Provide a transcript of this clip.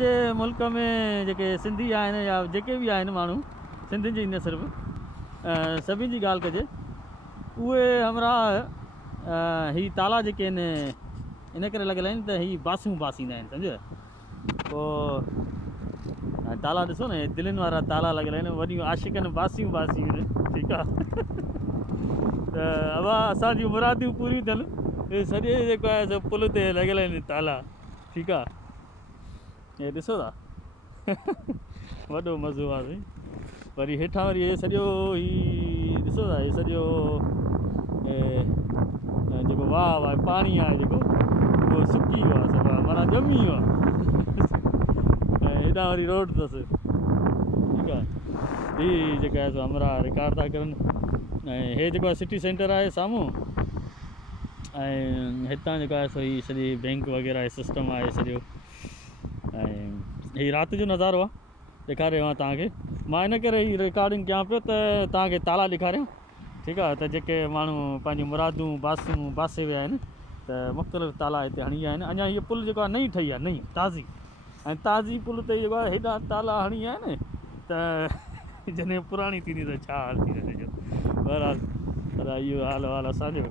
जे मुल्क में जेके सिंधी आहिनि या जेके बि आहिनि माण्हू सिंधियुनि जी न सिर्फ़ु सभिनि जी ॻाल्हि कजे उहे हमरा ही ताला जेके आहिनि इन करे लॻियल आहिनि त ही बासूं बासींदा आहिनि सम्झो। पोइ ताला ॾिसो न दिलनि वारा ताला लॻियल आहिनि वॾियूं आशिक़नि बासियूं बासियूं आहिनि ठीकु आहे। त अवा असांजियूं मुरादियूं पूरियूं थियनि हे सॼे जेको आहे सो पुल ते लॻियल आहिनि ताला ठीकु आहे। हे ॾिसो था वॾो मज़ो आहे साईं। वरी हेठां वरी हे सॼो ही ॾिसो था हे सॼो जेको वाह वाह पाणी आहे जेको उहो सुकी वियो आहे सफ़ा माना ॼमी वियो आहे। ऐं हेॾां वरी रोड अथसि ठीकु आहे। हीअ जेका आहे सो हमरा रिकॉर्ड था करनि ऐं हे जेको आहे सिटी सेंटर आहे साम्हूं ऐं हितां जेको आहे सो ही सॼी बैंक वग़ैरह सिस्टम आहे सॼो। ऐं हीअ राति जो नज़ारो आहे ॾेखारियो आहे तव्हांखे मां इन करे ही रिकॉर्डिंग कयां पियो त तव्हांखे ताला ॾेखारियां ठीकु आहे। त जेके माण्हू पंहिंजूं मुरादूं बासूं बासे विया आहिनि त मुख़्तलिफ़ ताला हिते हणी विया आहिनि। अञा हीअ पुल जेको आहे नई ठही आहे नई ताज़ी ऐं ताज़ी पुल ते जेको आहे हेॾा ताला हणी विया आहिनि त जॾहिं पुराणी थींदी त छा हाल थी वेंदो। बहरहाल पर इहो हाल असांजो।